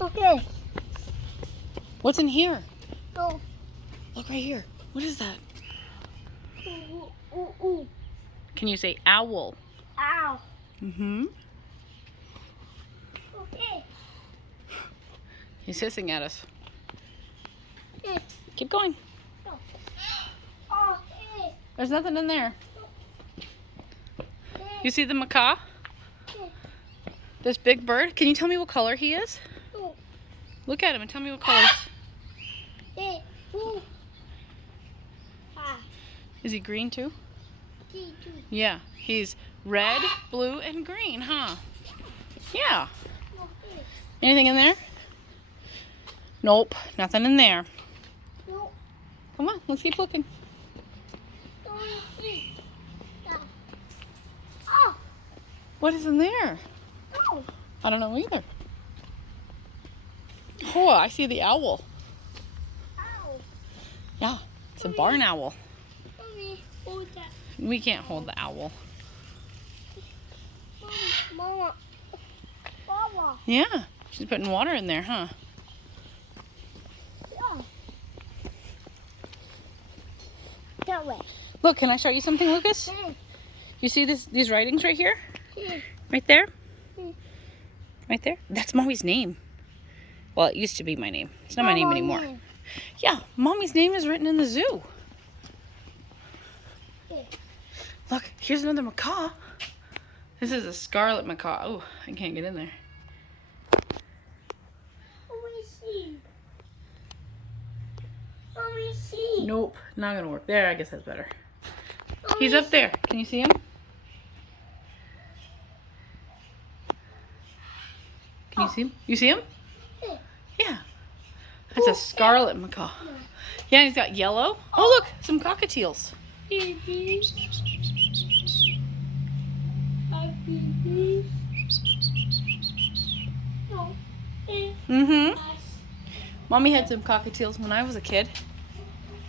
Okay. What's in here? Go. Look right here. What is that? Ooh, ooh, ooh. Can you say owl? Ow. Mm-hmm. Okay. He's hissing at us. Okay. Keep going. Go. Okay. There's nothing in there. Okay. You see the macaw? Okay. This big bird? Can you tell me what color he is? Go. Look at him and tell me what colors. Okay. Ooh. Ah. Is he green too? Two. Yeah. He's red, blue, and green, huh? Yeah. Okay. Anything in there? Nope. Nothing in there. No. Come on. Let's keep looking. Don't see. Oh. What is in there? Oh. I don't know either. Oh, I see the owl. Ow. Yeah. It's a barn owl. Mommy, hold that. We can't hold the owl. Mama. Mama. Yeah. She's putting water in there, huh? Yeah. That way. Look, can I show you something, Lucas? Hey. You see these writings right here? Hey. Right there? Hmm. Right there? That's Mommy's name. Well, it used to be my name. It's not my name anymore. Yeah, Mommy's name is written in the zoo. Hey. Look, here's another macaw. This is a scarlet macaw. Oh, I can't get in there. Let me see. Let me see. Nope, not gonna work. There, I guess that's better. Let He's me up there. Can you see him? Can you see him? You see him? see. Yeah. That's a scarlet macaw. Yeah, and he's got yellow. Oh, look, some cockatiels. Mm-hmm. Mommy had some cockatiels when I was a kid.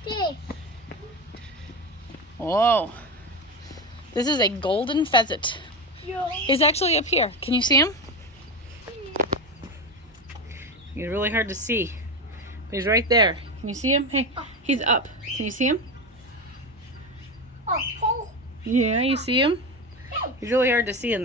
Okay. Whoa. This is a golden pheasant. He's actually up here. Can you see him? He's really hard to see. But he's right there. Can you see him? Hey, he's up. Can you see him? Oh. Yeah, you see him? He's really hard to see in there.